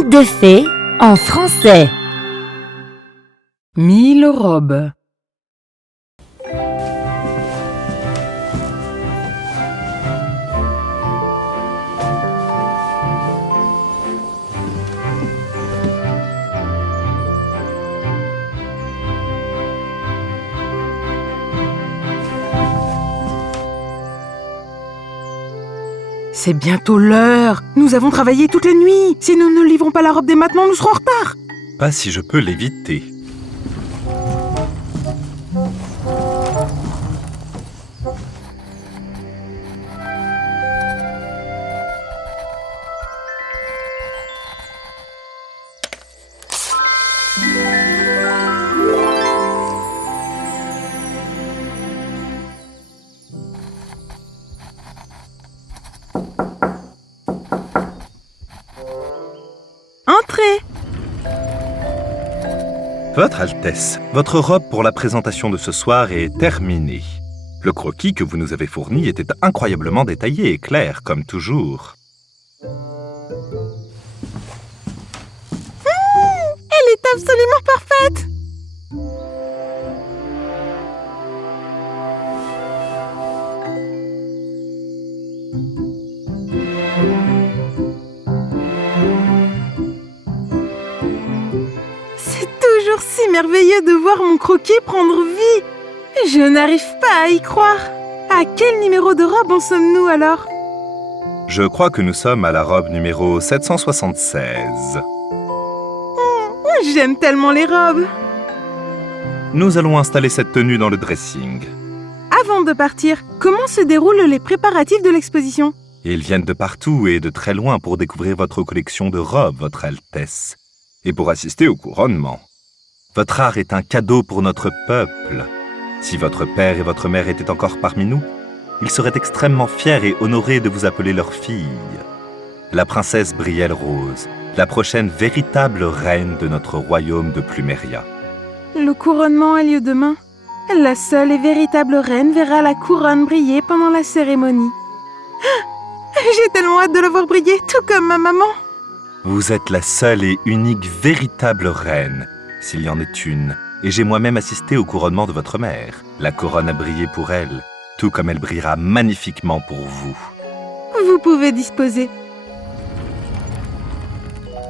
Conte de fées en français. 1000 robes. C'est bientôt l'heure. Nous avons travaillé toute la nuit. Si nous ne livrons pas la robe dès maintenant, nous serons en retard. Pas si je peux l'éviter. Entrez. Votre Altesse, votre robe pour la présentation de ce soir est terminée. Le croquis que vous nous avez fourni était incroyablement détaillé et clair, comme toujours. Elle est absolument parfaite. C'est toujours si merveilleux de voir mon croquis prendre vie. Je n'arrive pas à y croire. À quel numéro de robe en sommes-nous alors? Je crois que nous sommes à la robe numéro 776. J'aime tellement les robes. Nous allons installer cette tenue dans le dressing. Avant de partir, comment se déroulent les préparatifs de l'exposition? Ils viennent de partout et de très loin pour découvrir votre collection de robes, votre Altesse, et pour assister au couronnement. Votre art est un cadeau pour notre peuple. Si votre père et votre mère étaient encore parmi nous, ils seraient extrêmement fiers et honorés de vous appeler leur fille. La princesse Brielle Rose, la prochaine véritable reine de notre royaume de Pluméria. Le couronnement a lieu demain. La seule et véritable reine verra la couronne briller pendant la cérémonie. J'ai tellement hâte de la voir briller, tout comme ma maman. Vous êtes la seule et unique véritable reine, s'il y en est une, et j'ai moi-même assisté au couronnement de votre mère. La couronne a brillé pour elle, tout comme elle brillera magnifiquement pour vous. Vous pouvez disposer.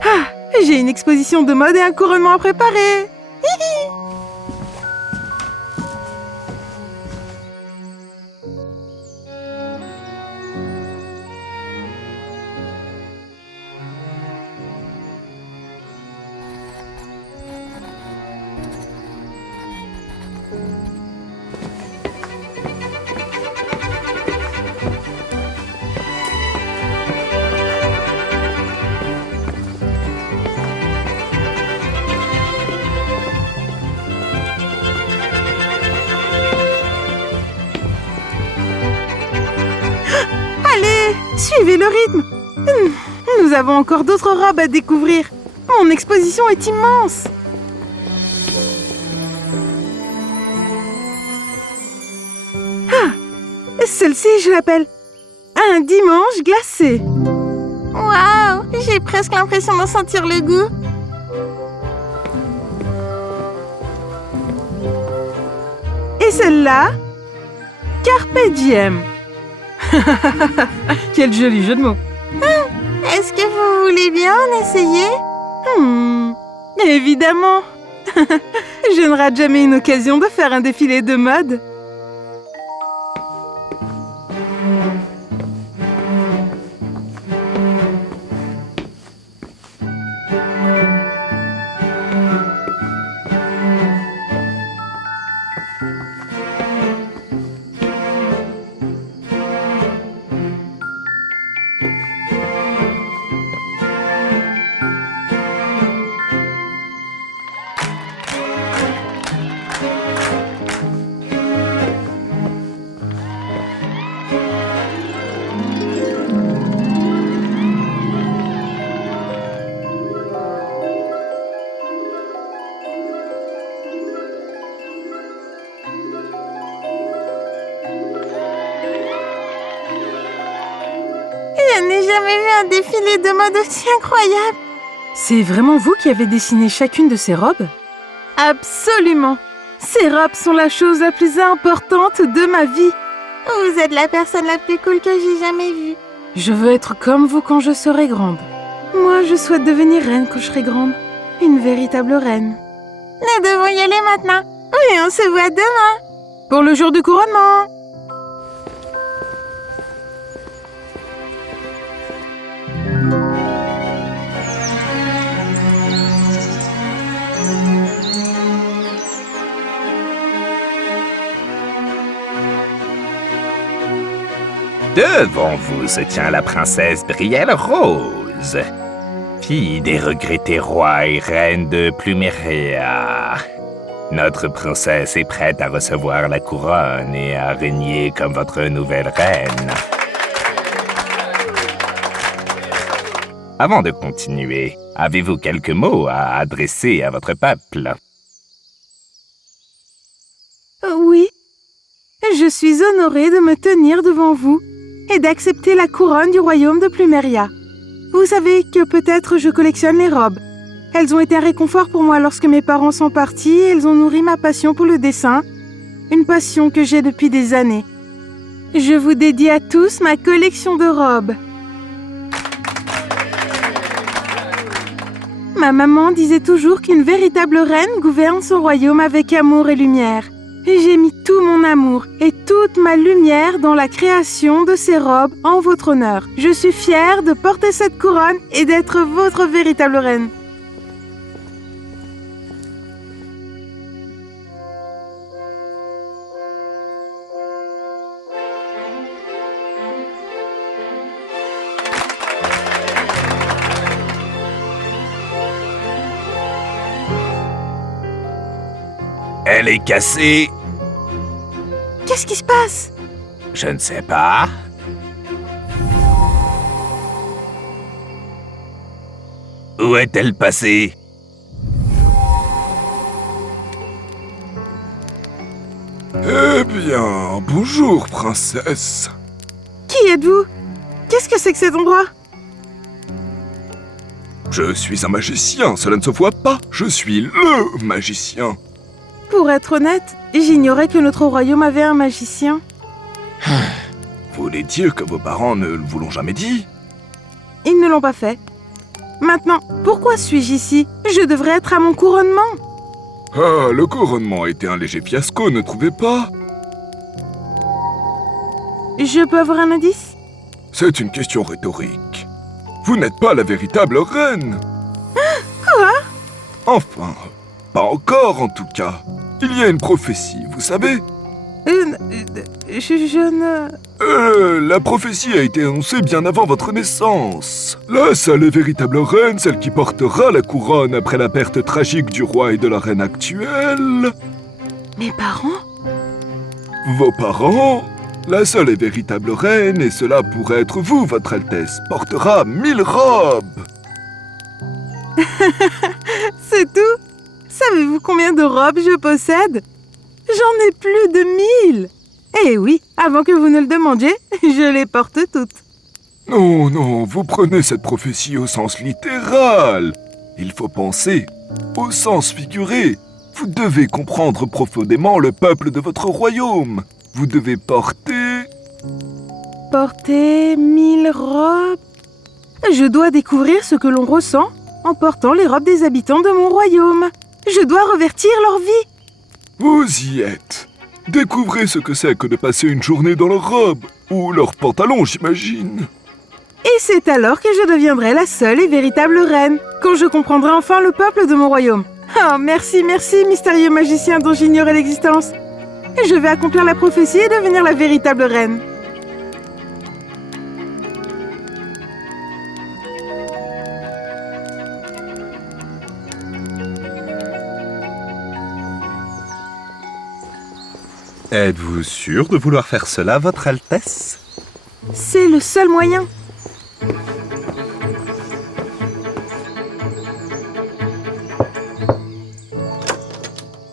Ah, j'ai une exposition de mode et un couronnement à préparer. Hihi. Allez, suivez le rythme. Nous avons encore d'autres robes à découvrir. Mon exposition est immense. Ah, celle-ci, je l'appelle un dimanche glacé. Waouh, j'ai presque l'impression d'en sentir le goût. Et celle-là, Carpe Diem. Quel joli jeu de mots. Est-ce que vous voulez bien en essayer? Évidemment. Je ne rate jamais une occasion de faire un défilé de mode. Je n'ai jamais vu un défilé de mode aussi incroyable. C'est vraiment vous qui avez dessiné chacune de ces robes? Absolument! Ces robes sont la chose la plus importante de ma vie. Vous êtes la personne la plus cool que j'ai jamais vue. Je veux être comme vous quand je serai grande. Moi, je souhaite devenir reine quand je serai grande. Une véritable reine. Nous devons y aller maintenant. Oui, on se voit demain. Pour le jour du couronnement! Devant vous se tient la princesse Brielle Rose, fille des regrettés rois et reine de Pluméria. Notre princesse est prête à recevoir la couronne et à régner comme votre nouvelle reine. Avant de continuer, avez-vous quelques mots à adresser à votre peuple? Oui. Je suis honorée de me tenir devant vous et d'accepter la couronne du royaume de Pluméria. Vous savez que peut-être je collectionne les robes. Elles ont été un réconfort pour moi lorsque mes parents sont partis et elles ont nourri ma passion pour le dessin, une passion que j'ai depuis des années. Je vous dédie à tous ma collection de robes. Ma maman disait toujours qu'une véritable reine gouverne son royaume avec amour et lumière. J'ai mis tout mon amour et toute ma lumière dans la création de ces robes en votre honneur. Je suis fière de porter cette couronne et d'être votre véritable reine. Elle est cassée. Qu'est-ce qui se passe? Je ne sais pas. Où est-elle passée? Eh bien, bonjour, princesse. Qui êtes-vous? Qu'est-ce que c'est que cet endroit? Je suis un magicien, cela ne se voit pas. Je suis LE magicien. Pour être honnête, j'ignorais que notre royaume avait un magicien. Vous voulez dire que vos parents ne vous l'ont jamais dit? Ils ne l'ont pas fait. Maintenant, pourquoi suis-je ici? Je devrais être à mon couronnement. Ah, le couronnement a été un léger fiasco, ne trouvez pas? Je peux avoir un indice? C'est une question rhétorique. Vous n'êtes pas la véritable reine. Quoi? Enfin, pas encore en tout cas. Il y a une prophétie, vous savez? Je ne... La prophétie a été annoncée bien avant votre naissance. La seule et véritable reine, celle qui portera la couronne après la perte tragique du roi et de la reine actuelle. Mes parents? Vos parents? La seule et véritable reine, et cela pourrait être vous, votre Altesse, portera 1000 robes. C'est tout? Savez-vous combien de robes je possède? J'en ai plus de 1000. Eh oui, avant que vous ne le demandiez, je les porte toutes. Non, non, vous prenez cette prophétie au sens littéral. Il faut penser au sens figuré. Vous devez comprendre profondément le peuple de votre royaume. Vous devez porter... Porter 1000 robes? Je dois découvrir ce que l'on ressent en portant les robes des habitants de mon royaume. Je dois revertir leur vie. Vous y êtes. Découvrez ce que c'est que de passer une journée dans leur robe, ou leur pantalon, j'imagine. Et c'est alors que je deviendrai la seule et véritable reine, quand je comprendrai enfin le peuple de mon royaume. Oh, merci, merci, mystérieux magicien dont j'ignorais l'existence. Je vais accomplir la prophétie et devenir la véritable reine. Êtes-vous sûr de vouloir faire cela, votre Altesse? C'est le seul moyen.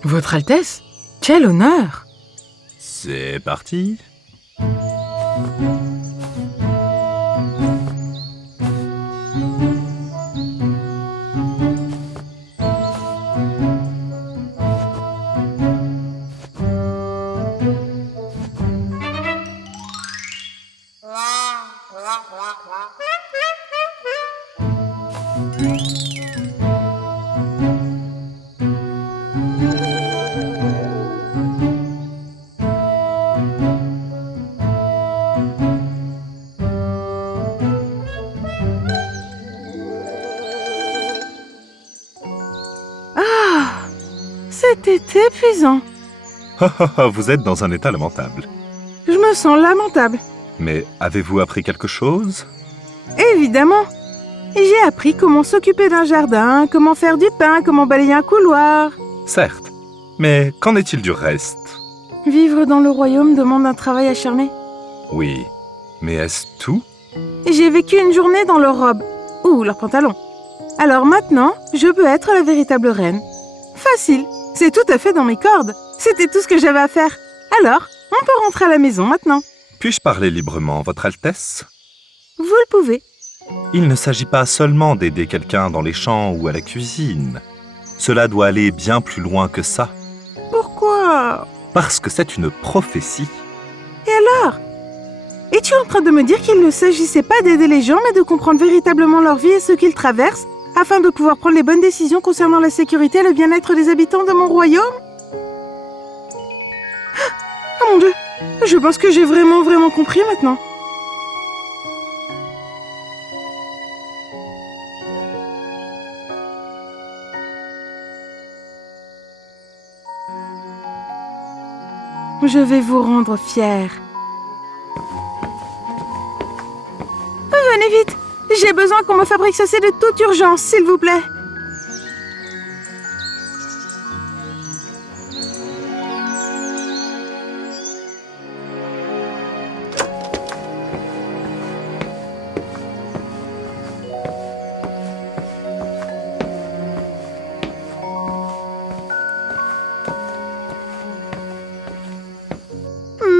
Votre Altesse, quel honneur! C'est parti. C'était épuisant. Vous êtes dans un état lamentable. Je me sens lamentable. Mais avez-vous appris quelque chose? Évidemment. J'ai appris comment s'occuper d'un jardin, comment faire du pain, comment balayer un couloir. Certes. Mais qu'en est-il du reste? Vivre dans le royaume demande un travail acharné. Oui. Mais est-ce tout? J'ai vécu une journée dans leur robe, ou leur pantalon. Alors maintenant, je peux être la véritable reine. Facile, c'est tout à fait dans mes cordes. C'était tout ce que j'avais à faire. Alors, on peut rentrer à la maison maintenant. Puis-je parler librement, Votre Altesse? Vous le pouvez. Il ne s'agit pas seulement d'aider quelqu'un dans les champs ou à la cuisine. Cela doit aller bien plus loin que ça. Pourquoi? Parce que c'est une prophétie. Et alors? Es-tu en train de me dire qu'il ne s'agissait pas d'aider les gens, mais de comprendre véritablement leur vie et ce qu'ils traversent, afin de pouvoir prendre les bonnes décisions concernant la sécurité et le bien-être des habitants de mon royaume? Oh mon Dieu! Je pense que j'ai vraiment compris maintenant. Je vais vous rendre fier. Venez vite! J'ai besoin qu'on me fabrique ceci de toute urgence, s'il vous plaît.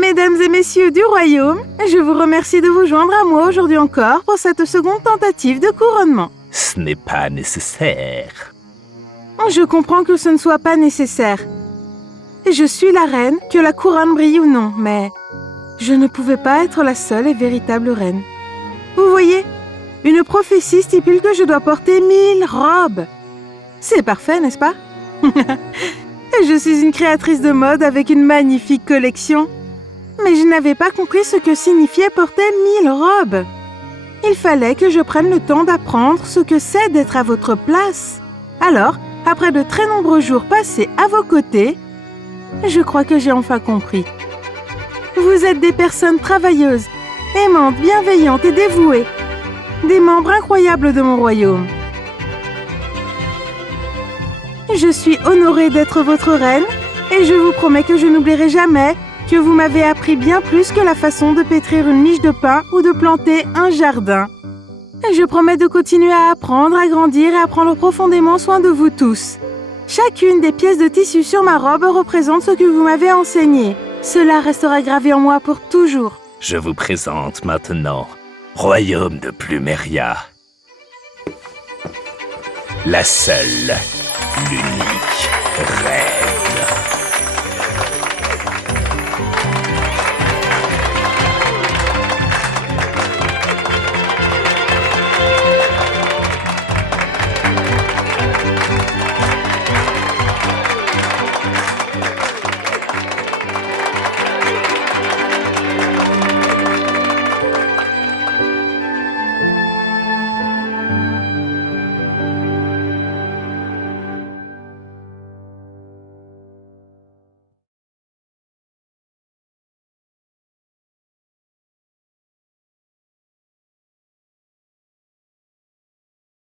Mesdames et messieurs du royaume, je vous remercie de vous joindre à moi aujourd'hui encore pour cette seconde tentative de couronnement. Ce n'est pas nécessaire. Je comprends que ce ne soit pas nécessaire. Je suis la reine, que la couronne brille ou non, mais je ne pouvais pas être la seule et véritable reine. Vous voyez, une prophétie stipule que je dois porter 1000 robes. C'est parfait, n'est-ce pas? Je suis une créatrice de mode avec une magnifique collection. Mais je n'avais pas compris ce que signifiait porter 1000 robes. Il fallait que je prenne le temps d'apprendre ce que c'est d'être à votre place. Alors, après de très nombreux jours passés à vos côtés, je crois que j'ai enfin compris. Vous êtes des personnes travailleuses, aimantes, bienveillantes et dévouées. Des membres incroyables de mon royaume. Je suis honorée d'être votre reine et je vous promets que je n'oublierai jamais que vous m'avez appris bien plus que la façon de pétrir une miche de pain ou de planter un jardin. Je promets de continuer à apprendre, à grandir et à prendre profondément soin de vous tous. Chacune des pièces de tissu sur ma robe représente ce que vous m'avez enseigné. Cela restera gravé en moi pour toujours. Je vous présente maintenant Royaume de Plumeria. La seule, l'unique reine.